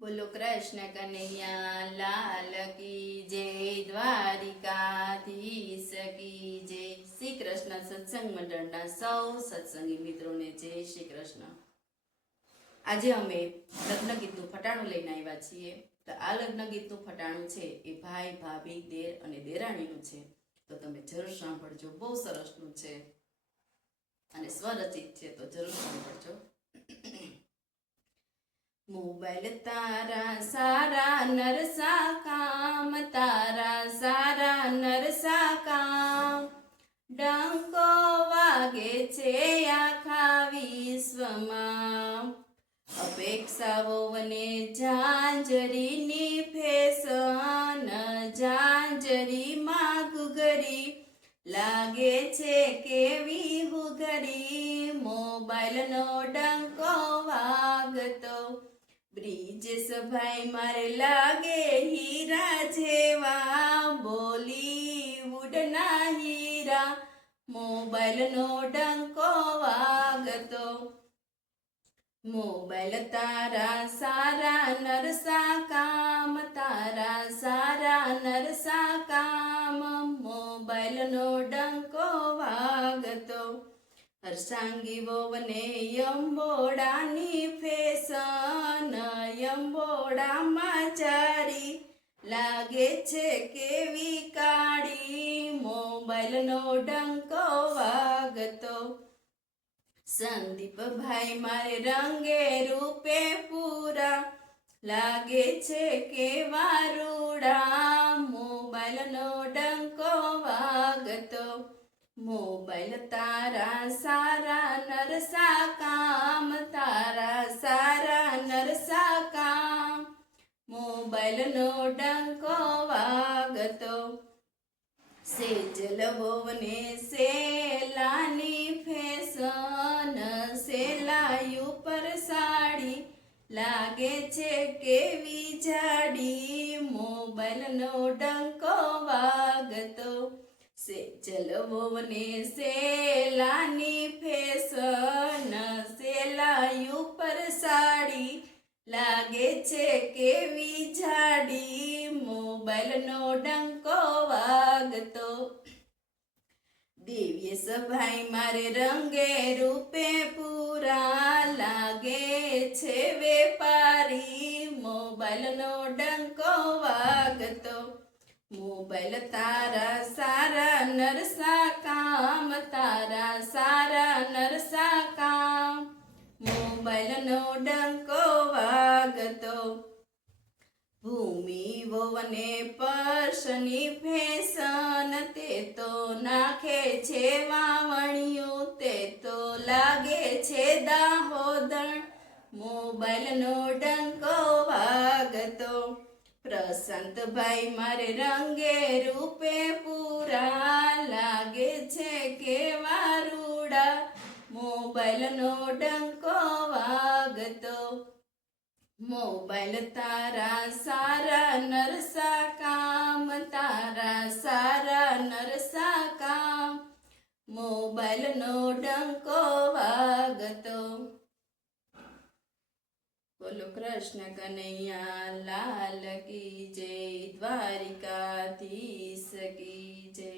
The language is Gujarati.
બોલો કૃષ્ણ કનૈયા લાલ કી જય, દ્વારિકાધીશ કી જય. શ્રી કૃષ્ણ સત્સંગ મંડળના સૌ સત્સંગી મિત્રોને જય શ્રી કૃષ્ણ. આજે અમે લગ્ન ગીતનું ફટાણું લઈને આવ્યા છીએ. તો આ લગ્ન ગીતનું ફટાણું છે એ ભાઈ, ભાભી, દેર અને દેરાણીનું છે. તો તમે જરૂર સાંભળજો, બહુ સરસનું છે અને સ્વરચિત છે, તો જરૂર સાંભળજો. મોબાઈલ તારા સારા નરસા કામ, તારા સારા નરસા કામ, ડંકો વાગે છે આખા વિશ્વમાં. અપેક્ષાઓને ઝાંઝરીની ફેશન, ઝાંઝરીમાં ઘૂઘરી લાગે છે કેવી હુઘરી. મોબાઈલનો ડંકો વાગતો બ્રિજેશ ભાઈ મારે લાગે હીરા જેવા, બોલીવુડના હીરા. મોબાઈલનો ડંકો વાગતો. મોબાઈલ તારા સારા નરસા કામ, તારા સારા નરસા કામ, મોબાઈલનો ડંકો વાગતો. હરસાંગી વોવને યંબોડાની ફેશન, યંબોડામાં ચારી લાગે છે કેવી કાળી. મોબાઈલનો ડંકો વાગતો. સંદીપભાઈ મારે રંગે રૂપે પૂરા લાગે છે કેવા રૂડા. મોબાઈલનો ડંકો વાગતો. મોબાઈલ તારા સારા નરસા કામ, તારા સારા નરસા કામ, મોબાઈલનો ડંકો વાગતો. સેજલ વોવને સેલાની ફેશન, સેલાઈ ઉપર સાડી લાગે છે કેવી જાડી. મોબાઈલનો ડંકો વાગતો. સેજલ વોવને સેલાની ફેશન, સેલાઈ ઉપર સાડી લાગે છે કેવી જાડી. મોબાઈલનો ડંકો વાગતો. દિવ્યેશ ભાઈ મારે રંગે રૂપે પૂરા લાગે છે વેપારી. મોબાઈલનો ડંકો વાગતો. મોબાઈલ તારા સારા નરસા કામ, તારા સારા નરસા કામ, મોબાઈલનો ડંકો વાગતો. ભૂમિ વોવને પર્સની ફેશન, તે તો નાખે છે વાવણિયું, તે તો લાગે છે દાહોદણ. મોબાઈલનો ડંકો વાગતો. પ્રશાંતભાઈ મારે રંગે રૂપે પૂરા લાગે છે કેવા રૂડા. મોબાઈલનો ડંકો વાગતો. મોબાઈલ તારા સારા નરસા કામ, તારા સારા નરસા કામ, મોબાઈલનો ડંકો વાગતો. બોલો કૃષ્ણ કનૈયા લાલ કી જય, દ્વારિકાધીશ કી જય.